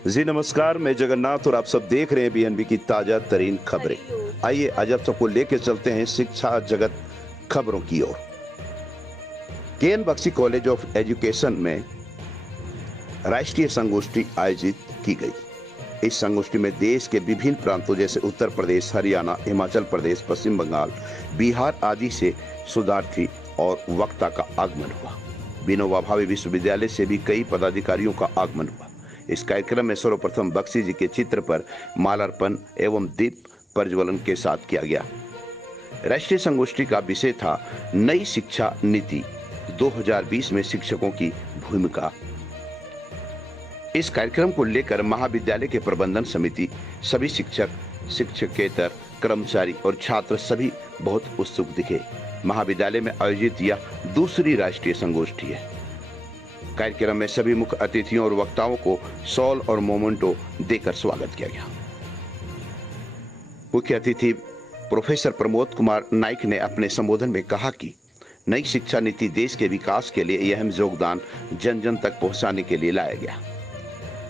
जी नमस्कार, मैं जगन्नाथ और आप सब देख रहे हैं बीएनबी की ताजा तरीन खबरें। आइए आज आप सबको लेकर चलते हैं शिक्षा जगत खबरों की ओर। KN Bakshi college of education में राष्ट्रीय संगोष्ठी आयोजित की गई। इस संगोष्ठी में देश के विभिन्न प्रांतों जैसे उत्तर प्रदेश, हरियाणा, हिमाचल प्रदेश, पश्चिम बंगाल, बिहार आदि से शोधार्थी और वक्ता का आगमन हुआ। विनोबा भावे विश्वविद्यालय से भी कई पदाधिकारियों का आगमन हुआ। इस कार्यक्रम में सर्वप्रथम बख्शी जी के चित्र पर मालार्पण एवं दीप प्रज्वलन के साथ किया गया। राष्ट्रीय संगोष्ठी का विषय था नई शिक्षा नीति 2020 में शिक्षकों की भूमिका। इस कार्यक्रम को लेकर महाविद्यालय के प्रबंधन समिति, सभी शिक्षक, शिक्षकेतर कर्मचारी और छात्र सभी बहुत उत्सुक दिखे। महाविद्यालय में आयोजित यह दूसरी राष्ट्रीय संगोष्ठी है। कार्यक्रम में सभी मुख्य अतिथियों और वक्ताओं को शॉल और मोमेंटो देकर स्वागत किया गया। मुख्य अतिथि प्रोफेसर प्रमोद कुमार नाइक ने अपने संबोधन में कहा कि नई शिक्षा नीति देश के विकास के लिए अहम योगदान जन जन तक पहुंचाने के लिए लाया गया।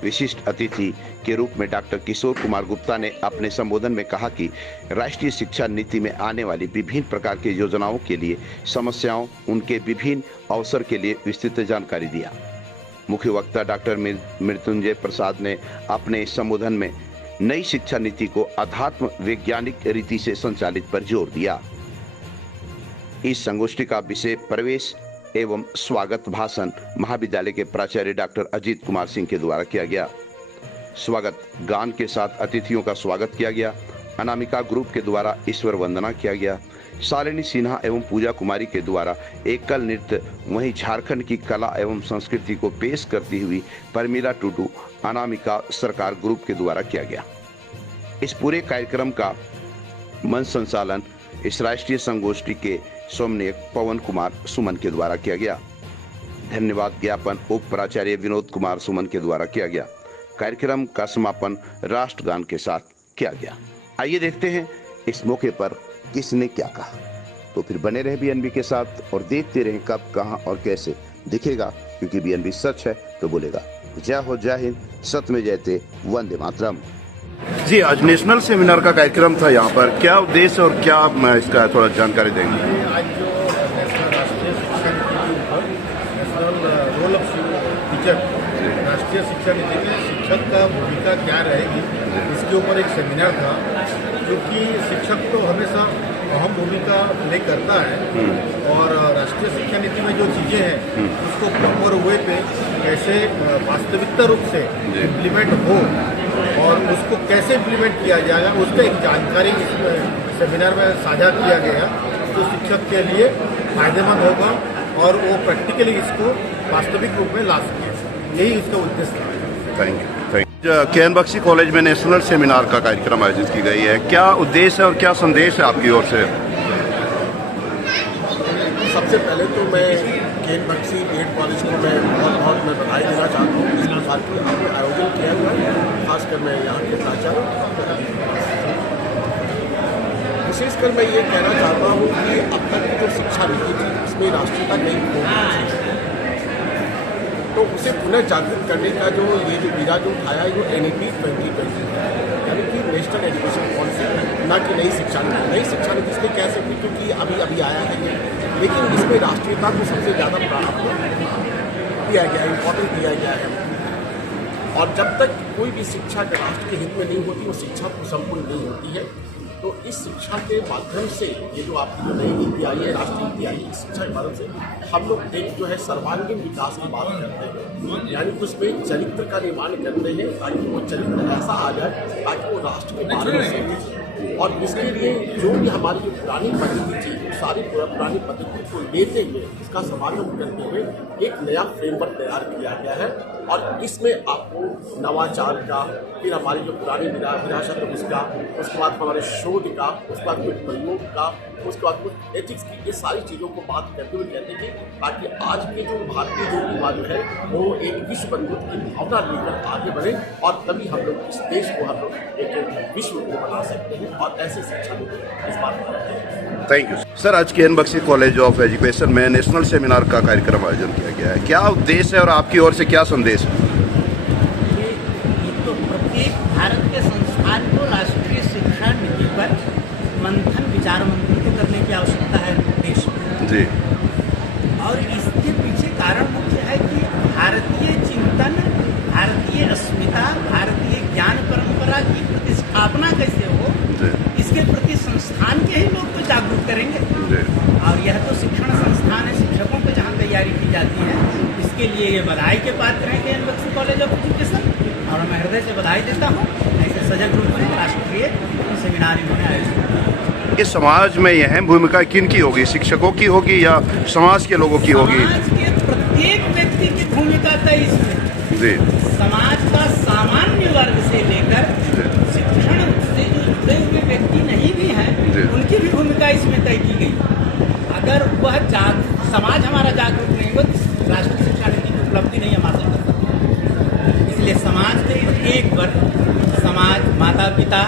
विशिष्ट अतिथि के रूप में डॉक्टर किशोर कुमार गुप्ता ने अपने संबोधन में कहा कि राष्ट्रीय शिक्षा नीति में आने वाली विभिन्न प्रकार की योजनाओं के लिए समस्याओं, उनके विभिन्न अवसर के लिए विस्तृत जानकारी दिया। मुख्य वक्ता डॉक्टर मृत्युंजय प्रसाद ने अपने संबोधन में नई शिक्षा नीति को अध्यात्म वैज्ञानिक रीति से संचालित पर जोर दिया। इस संगोष्ठी का विषय प्रवेश एवं स्वागत भाषण महाविद्यालय के प्राचार्य डॉक्टर अजीत कुमार सिंह के द्वारा किया गया। स्वागत गान के साथ अतिथियों का स्वागत किया गया। अनामिका ग्रुप के द्वारा ईश्वर वंदना किया गया। शालिनी सिन्हा एवं पूजा कुमारी के द्वारा एकल नृत्य, वहीं झारखंड की कला एवं संस्कृति को पेश करती हुई परमिला टुडू अनामिका सरकार ग्रुप के द्वारा किया गया। इस पूरे कार्यक्रम का मंच संचालन इस राष्ट्रीय संगोष्ठी के सोमनाथ पवन कुमार सुमन के द्वारा किया गया। धन्यवाद ज्ञापन उप प्राचार्य विनोद कुमार सुमन के द्वारा किया गया। कार्यक्रम का समापन राष्ट्रगान के साथ किया गया। आइए देखते हैं इस मौके पर किसने क्या कहा। तो फिर बने रहे बीएनबी के साथ और देखते रहें कब, कहां और कैसे दिखेगा, क्योंकि बीएनबी सच है तो बोलेगा। जय हो, जय हिंद, सत्य में जयते, वंदे मातरम। जी, आज नेशनल सेमिनार का कार्यक्रम था यहाँ पर, क्या उद्देश्य और क्या इसका थोड़ा जानकारी देंगे? आज जो नेशनल राष्ट्रीय शिक्षा नीति के ऊपर नेशनल रोल ऑफ टीचर, राष्ट्रीय शिक्षा नीति में शिक्षक का भूमिका क्या रहेगी, इसके ऊपर एक सेमिनार था। क्योंकि शिक्षक तो हमेशा अहम भूमिका प्ले करता है और राष्ट्रीय शिक्षा नीति में जो चीज़ें हैं उसको प्रॉपर वे पे कैसे वास्तविकता रूप से इम्प्लीमेंट हो और उसको कैसे इम्प्लीमेंट किया जाएगा, उसका एक जानकारी इस सेमिनार में साझा किया गया जो शिक्षक के लिए फायदेमंद होगा और वो प्रैक्टिकली इसको वास्तविक रूप में ला सके। यही इसका उद्देश्य था। Thank you. K N Bakshi college में नेशनल सेमिनार का कार्यक्रम आयोजित की गई है, क्या उद्देश्य और क्या संदेश है आपकी ओर से? सबसे पहले तो मैं केएन बख्शी बीएड कॉलेज को मैं बहुत बधाई देना चाहता हूँ। इस प्रकार की आयोजन किया गया है, खासकर मैं यहाँ के प्राचार्य विशेषकर मैं ये कहना चाहता हूँ कि अब तक की जो शिक्षा नीति थी उसमें राष्ट्रीयता नहीं हो, तो उसे पुनः जागृत करने का जो बीड़ा जो उठाया है वो NEP 2020 है, यानी कि नेशनल एजुकेशन पॉलिसी, न कि नई शिक्षा नीति। नई शिक्षा नीति इसलिए कह सकते क्योंकि अभी आया है ये, लेकिन इसमें राष्ट्रीयता को सबसे ज़्यादा प्राथमिकता दिया गया है, इम्पोर्टेंस दिया गया है। और जब तक कोई भी शिक्षा राष्ट्र के हित में नहीं होती वो शिक्षा को संपूर्ण नहीं होती है। तो इस शिक्षा के माध्यम से ये जो आपकी जो नई नीति आई है, राष्ट्रीय नीति आई है, इस शिक्षा के माध्यम से हम लोग एक जो है सर्वांगीण विकास की बात करते हैं, यानी कि उसमें चरित्र का निर्माण करते हैं ताकि वो चरित्र ऐसा आ जाए ताकि वो राष्ट्र के बारे में सोचे। और इसके लिए जो भी हमारी जो पुरानी पद्धति थी, सारी पुरानी पद्धति को लेते हुए इसका समागम करते हुए एक नया फ्रेमवर्क तैयार किया गया है। और इसमें आपको नवाचार का, फिर हमारी जो पुरानी विरासत है उसका, उसके बाद हमारे शोध का, उसके बाद कुछ प्रयोग का, उसके बाद कुछ एथिक्स की, ये सारी चीज़ों को बात करते हुए कहते हैं ताकि आज के जो भारतीय जो युवा जो है वो एक विश्व बंधुत्व की भावना लेकर आगे बढ़े और तभी हम लोग इस देश को हम लोग एक विश्व को बना सकते हैं। और ऐसे शिक्षा इस बात करते हैं। Thank you sir. आज KN Bakshi college of education में नेशनल सेमिनार का कार्यक्रम आयोजन किया गया है, क्या उद्देश्य है और आपकी ओर से क्या संदेश है? एक एक भारत के संस्थान को राष्ट्रीय शिक्षा नीति पर विचार मंथन तो करने की आवश्यकता है देश में जी। और इसके पीछे कारण मुख्य है कि भारतीय चिंतन, भारतीय अस्मिता, भारतीय ज्ञान परंपरा की प्रतिस्थापना कैसे हो, इसके प्रति संस्थान के ही लोग तो जागरूक करेंगे। और यह तो शिक्षण संस्थान है, शिक्षकों को जहाँ तैयारी की जाती है, इसके लिए ये बधाई के पात्र हैं के बख्शी कॉलेज ऑफ एजुकेशन, और मैं हृदय से बधाई देता हूँ। ऐसे सजग रूप में राष्ट्रीय सेमिनार इन्होंने आयोजित किया। कि समाज में यह अहम भूमिका किन की होगी, शिक्षकों की होगी या समाज के लोगों की होगी? समाज के प्रत्येक व्यक्ति की भूमिका तय इसमें जी। समाज का सामान्य वर्ग से लेकर शिक्षण से जो जुड़े हुए व्यक्ति नहीं भी हैं, उनकी भी भूमिका इसमें तय की गई। अगर वह समाज हमारा जागरूक नहीं हो तो राष्ट्रीय शिक्षा नीति की उपलब्धि नहीं हम हासिल कर सकते। इसलिए समाज के प्रत्येक वर्ग, समाज, माता पिता,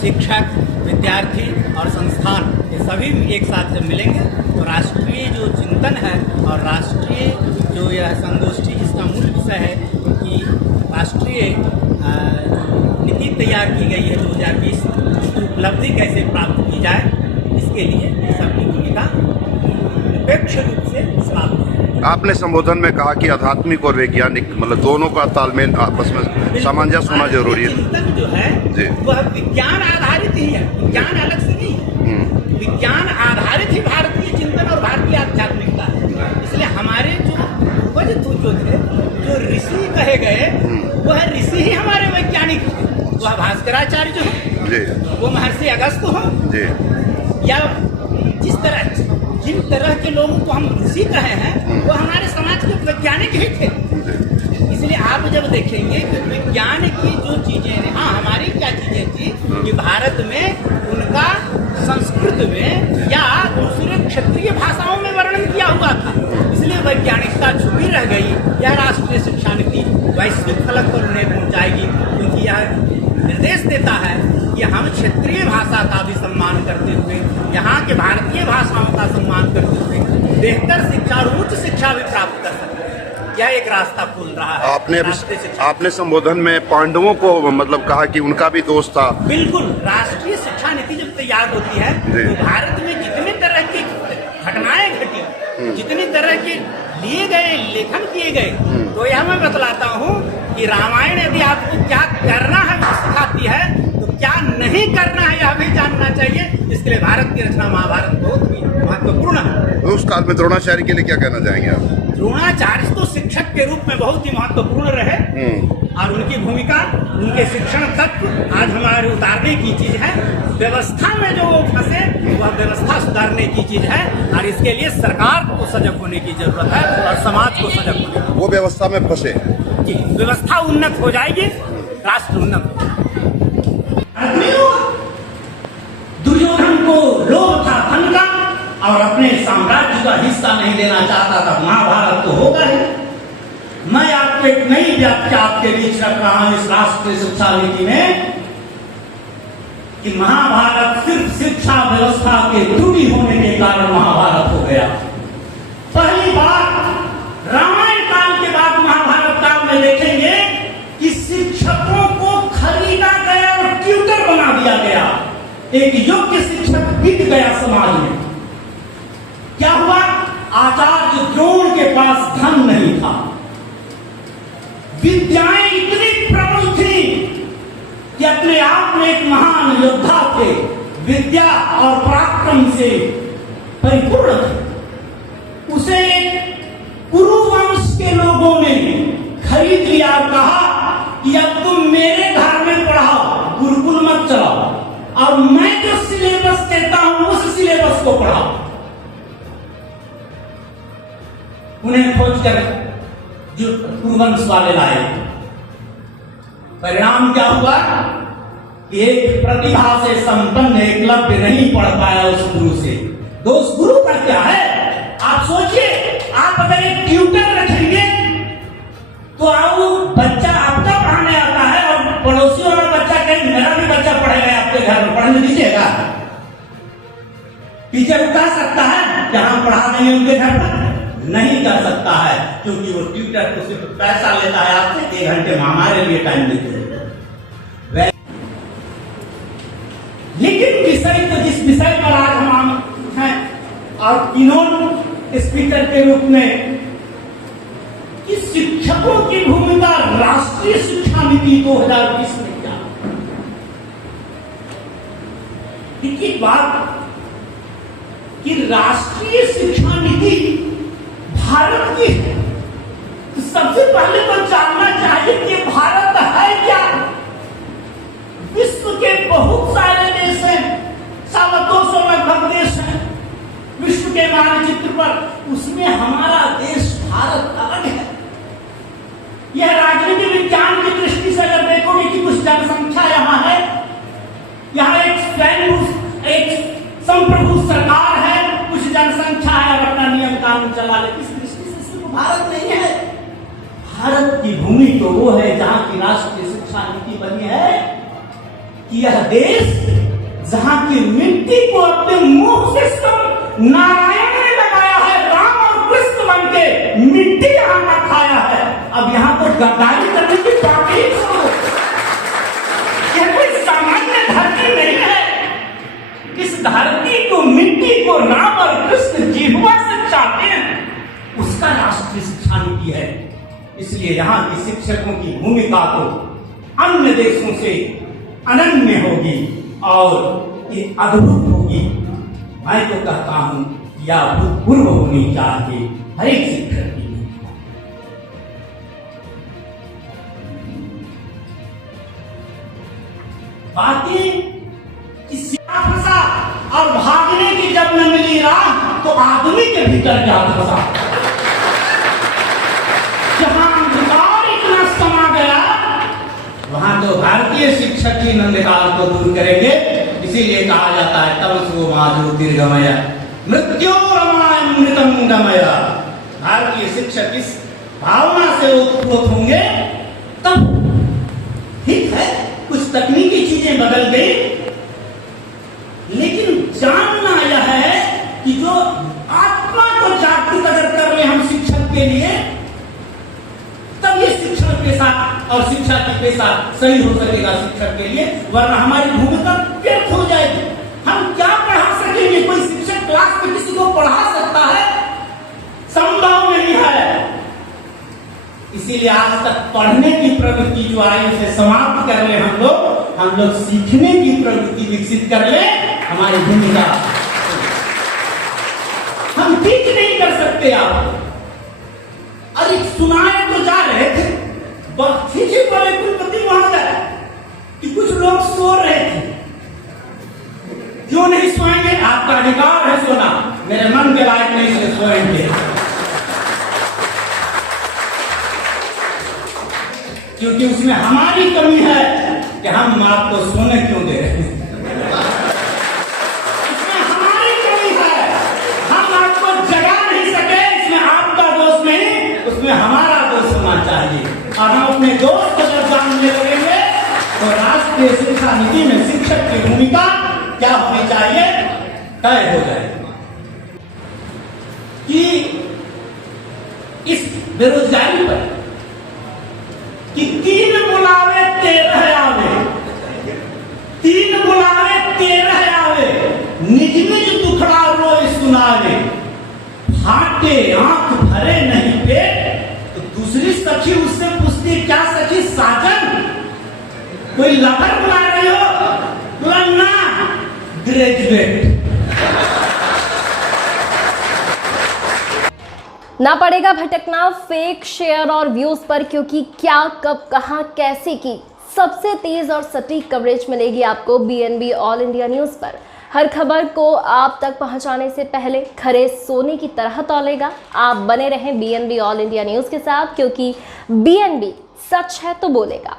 शिक्षक, विद्यार्थी और संस्थान, ये सभी एक साथ जब मिलेंगे तो राष्ट्रीय जो चिंतन है और राष्ट्रीय जो यह संगोष्ठी जिसका मूल विषय है कि राष्ट्रीय नीति तैयार की गई है 2020, उसकी उपलब्धि कैसे प्राप्त की जाए, इसके लिए सबकी भूमिका निरपेक्ष रूप से समाप्त है। आपने संबोधन में कहा कि आध्यात्मिक और वैज्ञानिक मतलब दोनों का तालमेल आपस में सामंजस्य होना जरूरी है। चिंतन जो है वह विज्ञान आधारित ही है, विज्ञान अलग से नहीं है। विज्ञान आधारित ही भारतीय चिंतन और भारतीय आध्यात्मिकता है। इसलिए हमारे जो पूर्वज जो थे, जो ऋषि कहे गए, वह ऋषि ही हमारे वैज्ञानिक थे। वह भास्कराचार्य जो है, वो महर्षि अगस्त्य हो, या जिस तरह जिन तरह के लोगों को हम ऋषि कहे हैं, वो हमारे समाज के वैज्ञानिक ही थे। इसलिए आप जब देखेंगे कि विज्ञान की जो चीजें हैं, हाँ हमारी क्या चीजें थी कि भारत में उनका संस्कृत में या दूसरे क्षेत्रीय भाषाओं में वर्णन किया हुआ था, इसलिए वैज्ञानिकता छुपी रह गई। यह राष्ट्रीय शिक्षा नीति वैश्विक फलक पर उन्हें पहुंचाएगी, क्योंकि यह निर्देश देता है कि हम क्षेत्रीय भाषा का भी सम्मान करते हुए, यहाँ के भारतीय भाषाओं का सम्मान करते हुए बेहतर शिक्षा और उच्च शिक्षा भी प्राप्त कर सकते हैं। यह एक रास्ता खुल रहा है। आपने संबोधन में पांडवों को मतलब कहा कि उनका भी दोष था। बिल्कुल, राष्ट्रीय शिक्षा नीति जब तैयार होती है तो भारत में जितने तरह की घटनाएं घटी, जितनी तरह के लिए गए लेखन किए गए, तो यह मैं बतलाता हूँ कि रामायण यदि आपको क्या करना है वो सिखाती है, तो क्या नहीं करना है यह भी जानना चाहिए। इसके लिए भारत की रचना महाभारत बहुत ही महत्वपूर्ण है। तो उस काल में द्रोणाचार्य के लिए क्या कहना चाहेंगे आप? द्रोणाचार्य तो शिक्षक के रूप में बहुत ही महत्वपूर्ण रहे, और उनकी भूमिका, उनके शिक्षण तत्व आज हमारे उतारने की चीज है। व्यवस्था में जो फंसे वह व्यवस्था सुधारने की चीज है, और इसके लिए सरकार को सजग होने की जरूरत है और समाज को सजग होने की। वो व्यवस्था में फंसे जी, व्यवस्था उन्नत हो जाएगी, राष्ट्र उन्नत हो जाएगा। दुर्योधन को लोभ था धन का और अपने साम्राज्य का हिस्सा नहीं देना चाहता था। महाभारत तो होगा ही। मैं आपको एक नई व्याख्या आपके बीच रख रहा हूं इस राष्ट्रीय शिक्षा नीति में कि महाभारत सिर्फ शिक्षा व्यवस्था के त्रुटि होने के कारण महाभारत हो गया। पहली बार रामायण काल के बाद महाभारत काल में देखेंगे कि शिक्षकों को खरीदा गया और ट्यूटर बना दिया गया। एक योग्य शिक्षक बिक गया समाज में। क्या हुआ? आचार्य द्रोण के पास धन नहीं था, विद्याएं इतनी प्रबल थी कि अपने आप में एक महान योद्धा थे, विद्या और पराक्रम से परिपूर्ण थे। उसे कुरु वंश के लोगों ने खरीद लिया और कहा कि अब तुम मेरे घर में पढ़ाओ, गुरुकुल मत चलाओ, और मैं जो सिलेबस देता हूं उस सिलेबस को पढ़ाओ। उन्हें खोजकर जो कुरुवंश वाले लाए, परिणाम क्या हुआ कि एक प्रतिभा से संपन्न एकलव्य नहीं पढ़ पाया उस गुरु से। दोष गुरु का क्या है? आप सोचिए, आप अगर एक ट्यूटर रखेंगे तो आओ बच्चा आपका पढ़ाने आता है और पड़ोसी वाला बच्चा कहीं मेरा भी बच्चा पढ़ेगा आपके घर में, पढ़ने दीजिएगा। टीचर उठा सकता है जहां पढ़ा देंगे उनके घर पर? नहीं कर सकता है, क्योंकि वो ट्यूटर तो सिर्फ पैसा लेता है आपसे, 1 घंटे में हमारे लिए टाइम देते हैं। जिस विषय पर आज हम आए हैं और तीनों स्पीकर के रूप में कि शिक्षकों की भूमिका राष्ट्रीय शिक्षा नीति 2020 में क्या एक बात कि राष्ट्रीय शिक्षा नीति भारत की है, तो सबसे पहले तो जानना चाहिए कि भारत है क्या। विश्व के बहुत सारे देश हैं, 250 लगभग देश हैं विश्व के मानचित्र पर, उसमें हमारा देश भारत अलग है। यह राजनीति विज्ञान की दृष्टि से अगर देखोगे कि कुछ जनसंख्या यहाँ है, यहाँ एक संप्रभु सरकार है, कुछ जनसंख्या है और अपना नियम कानून चला ले, इस दृष्टि से सिर्फ भारत नहीं है। भारत की भूमि तो वो है जहां की राष्ट्रीय शिक्षा नीति बनी है कि यह देश जहां की मिट्टी को अपने मुंह से सब नारायण ने लगाया है, राम और कृष्ण बन के मिट्टी यहां का खाया है। अब यहां को गद्दारी करने की बात ही छोड़ो, यह कोई सामान्य धरती नहीं है। इस धरती को, मिट्टी को राम और कृष्ण जिह्वा से चाहते हैं, उसका राष्ट्रीय शिक्षा नीति है। इसलिए यहाँ की शिक्षकों की भूमिका तो अन्य देशों से अनन्य होगी और ये अद्भुत होगी। मैं तो कहता हूं यह अभूतपूर्व होनी चाहिए हर एक शिक्षक की भूमिका। बातें फंसा और भागने की जब न मिली राह तो आदमी के भीतर क्या फंसा। जहां अंधकार इतना समा गया वहां तो भारतीय शिक्षक ही अंधकार को दूर करेंगे। इसीलिए कहा जाता है तमसो मा ज्योतिर्गमय मृत्योरमामृतं गमय। भारतीय शिक्षक इस भावना से ओतप्रोत होंगे तब ठीक है। कुछ तकनीकी चीजें बदल गई, लेकिन जानना यह है कि जो आत्मा को जागृत अगर कर ले हम शिक्षक के लिए, तब ये शिक्षण पेशा और शिक्षा की पेशा सही हो सकेगा शिक्षक के लिए, वरना हमारी भूमिका व्यर्थ हो जाएगी। हम क्या पढ़ा सकेंगे? कोई शिक्षक क्लास में किसी को पढ़ा सकता है? संभव नहीं है। इसीलिए आज तक पढ़ने की प्रवृत्ति जो आई उसे समाप्त कर ले हम लोग सीखने की प्रवृत्ति विकसित कर ले। हमारी भूमिका हम ठीक नहीं कर सकते। आप अरे सुनाए तो जा रहे थे, ठीक ही बोले कुलपति महोदय कि कुछ लोग सो रहे थे। क्यों नहीं सोएंगे? आपका अधिकार है सोना, मेरे मन के लायक नहीं से सोएंगे, क्योंकि उसमें हमारी कमी है कि हम आपको सोने क्यों दे रहे हैं। इसमें हमारी कमी है, हम आपको जगा नहीं सके, इसमें आपका दोष नहीं, उसमें हमारा दोष होना चाहिए। और हम अपने दोस्त को जब जानने लगेंगे तो राष्ट्रीय शिक्षा नीति में शिक्षक की भूमिका क्या होनी चाहिए तय हो जाएगी। कि इस बेरोजगारी पर कि 3 बुलावे 13 आवे, 3 बुलावे 13 आवे, निज निज दुखड़ा रोए सुनावे, फाटे आंख भरे नहीं पेट। तो दूसरी सखी उससे पूछती, क्या सखी साजन कोई लवर बुला रहे हो? बोला ना, ग्रेजुएट। ना पड़ेगा भटकना फेक शेयर और व्यूज पर, क्योंकि क्या कब कहां कैसे की सबसे तेज और सटीक कवरेज मिलेगी आपको BNB ऑल इंडिया न्यूज़ पर। हर खबर को आप तक पहुंचाने से पहले खरे सोने की तरह तौलेगा। आप बने रहें BNB ऑल इंडिया न्यूज़ के साथ, क्योंकि BNB सच है तो बोलेगा।